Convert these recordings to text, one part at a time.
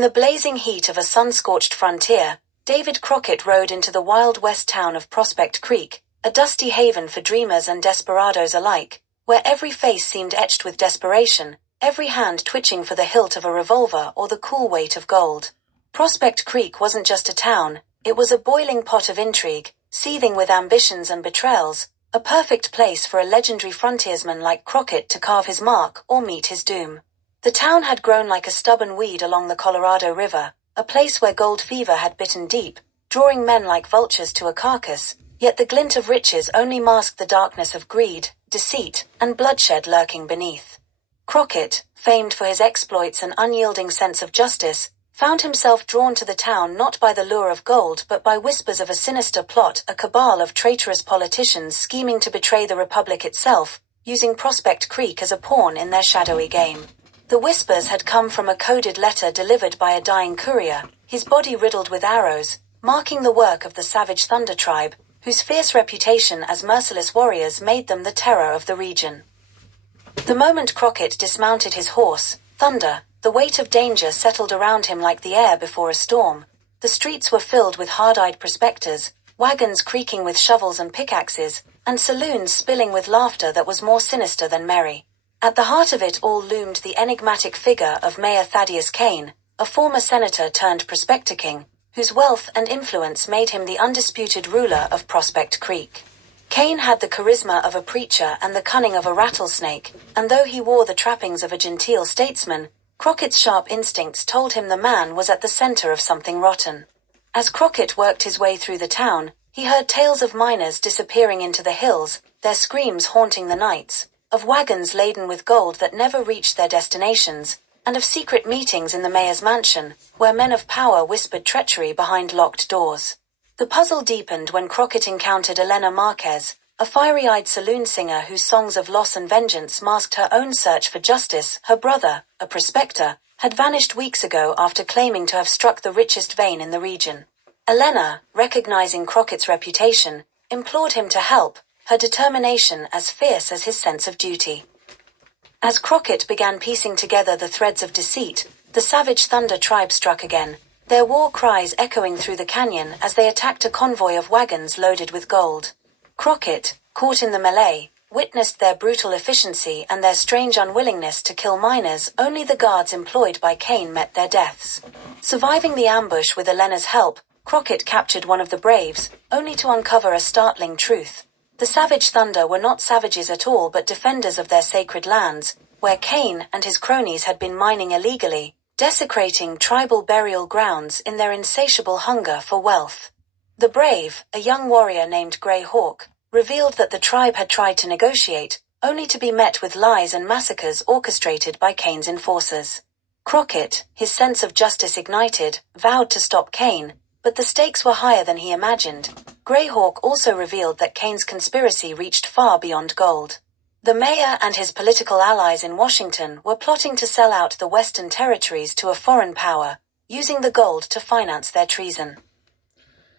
In the blazing heat of a sun-scorched frontier, David Crockett rode into the Wild West town of Prospect Creek, a dusty haven for dreamers and desperados alike, where every face seemed etched with desperation, every hand twitching for the hilt of a revolver or the cool weight of gold. Prospect Creek wasn't just a town, it was a boiling pot of intrigue, seething with ambitions and betrayals, a perfect place for a legendary frontiersman like Crockett to carve his mark or meet his doom. The town had grown like a stubborn weed along the Colorado River, a place where gold fever had bitten deep, drawing men like vultures to a carcass, yet the glint of riches only masked the darkness of greed, deceit, and bloodshed lurking beneath. Crockett, famed for his exploits and unyielding sense of justice, found himself drawn to the town not by the lure of gold but by whispers of a sinister plot, a cabal of traitorous politicians scheming to betray the Republic itself, using Prospect Creek as a pawn in their shadowy game. The whispers had come from a coded letter delivered by a dying courier, his body riddled with arrows, marking the work of the savage Thunder tribe, whose fierce reputation as merciless warriors made them the terror of the region. The moment Crockett dismounted his horse, Thunder, the weight of danger settled around him like the air before a storm. The streets were filled with hard-eyed prospectors, wagons creaking with shovels and pickaxes, and saloons spilling with laughter that was more sinister than merry. At the heart of it all loomed the enigmatic figure of Mayor Thaddeus Kane, a former senator turned prospector king, whose wealth and influence made him the undisputed ruler of Prospect Creek. Kane had the charisma of a preacher and the cunning of a rattlesnake, and though he wore the trappings of a genteel statesman, Crockett's sharp instincts told him the man was at the center of something rotten. As Crockett worked his way through the town, he heard tales of miners disappearing into the hills, their screams haunting the nights, of wagons laden with gold that never reached their destinations, and of secret meetings in the mayor's mansion, where men of power whispered treachery behind locked doors. The puzzle deepened when Crockett encountered Elena Marquez, a fiery-eyed saloon singer whose songs of loss and vengeance masked her own search for justice. Her brother, a prospector, had vanished weeks ago after claiming to have struck the richest vein in the region. Elena, recognizing Crockett's reputation, implored him to help, her determination as fierce as his sense of duty. As Crockett began piecing together the threads of deceit, the savage Thunder tribe struck again, their war cries echoing through the canyon as they attacked a convoy of wagons loaded with gold. Crockett, caught in the melee, witnessed their brutal efficiency and their strange unwillingness to kill miners. Only the guards employed by Kane met their deaths. Surviving the ambush with Elena's help, Crockett captured one of the braves, only to uncover a startling truth. The savage Thunder were not savages at all but defenders of their sacred lands, where Kane and his cronies had been mining illegally, desecrating tribal burial grounds in their insatiable hunger for wealth. The brave, a young warrior named Grey Hawk, revealed that the tribe had tried to negotiate, only to be met with lies and massacres orchestrated by Kane's enforcers. Crockett, his sense of justice ignited, vowed to stop Kane, but the stakes were higher than he imagined. Grey Hawk also revealed that Kane's conspiracy reached far beyond gold. The mayor and his political allies in Washington were plotting to sell out the Western territories to a foreign power, using the gold to finance their treason.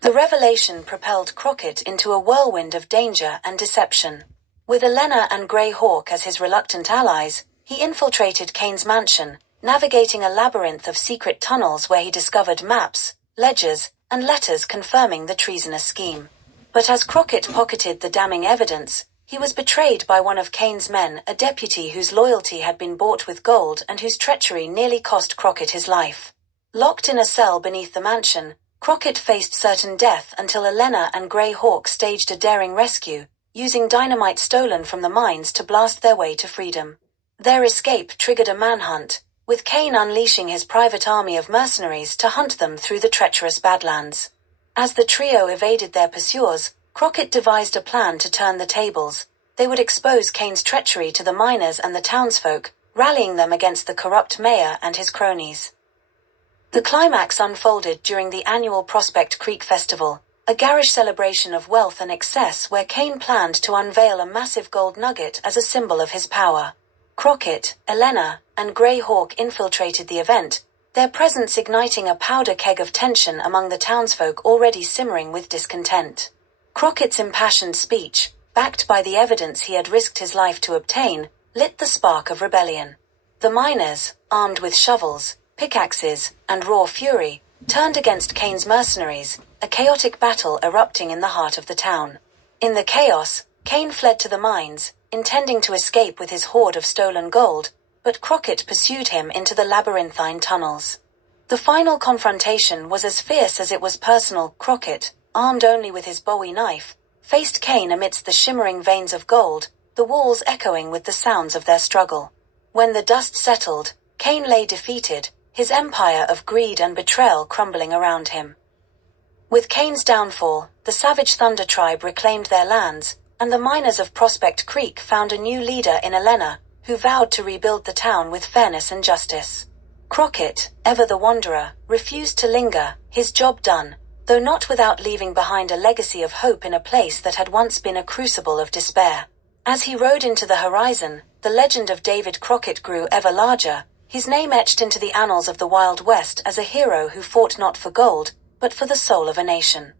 The revelation propelled Crockett into a whirlwind of danger and deception. With Elena and Grey Hawk as his reluctant allies, he infiltrated Kane's mansion, navigating a labyrinth of secret tunnels where he discovered maps, ledgers, and letters confirming the treasonous scheme. But as Crockett pocketed the damning evidence, he was betrayed by one of Kane's men, a deputy whose loyalty had been bought with gold and whose treachery nearly cost Crockett his life. Locked in a cell beneath the mansion, Crockett faced certain death until Elena and Grey Hawk staged a daring rescue, using dynamite stolen from the mines to blast their way to freedom. Their escape triggered a manhunt, with Kane unleashing his private army of mercenaries to hunt them through the treacherous Badlands. As the trio evaded their pursuers, Crockett devised a plan to turn the tables. They would expose Kane's treachery to the miners and the townsfolk, rallying them against the corrupt mayor and his cronies. The climax unfolded during the annual Prospect Creek Festival, a garish celebration of wealth and excess where Kane planned to unveil a massive gold nugget as a symbol of his power. Crockett, Elena, and Grey Hawk infiltrated the event, their presence igniting a powder keg of tension among the townsfolk already simmering with discontent. Crockett's impassioned speech, backed by the evidence he had risked his life to obtain, lit the spark of rebellion. The miners, armed with shovels, pickaxes, and raw fury, turned against Kane's mercenaries, a chaotic battle erupting in the heart of the town. In the chaos, Kane fled to the mines, intending to escape with his hoard of stolen gold, but Crockett pursued him into the labyrinthine tunnels. The final confrontation was as fierce as it was personal. Crockett, armed only with his Bowie knife, faced Kane amidst the shimmering veins of gold, the walls echoing with the sounds of their struggle. When the dust settled, Kane lay defeated, his empire of greed and betrayal crumbling around him. With Kane's downfall, the savage Thunder Tribe reclaimed their lands, and the miners of Prospect Creek found a new leader in Elena, who vowed to rebuild the town with fairness and justice. Crockett, ever the wanderer, refused to linger, his job done, though not without leaving behind a legacy of hope in a place that had once been a crucible of despair. As he rode into the horizon, the legend of David Crockett grew ever larger, his name etched into the annals of the Wild West as a hero who fought not for gold, but for the soul of a nation.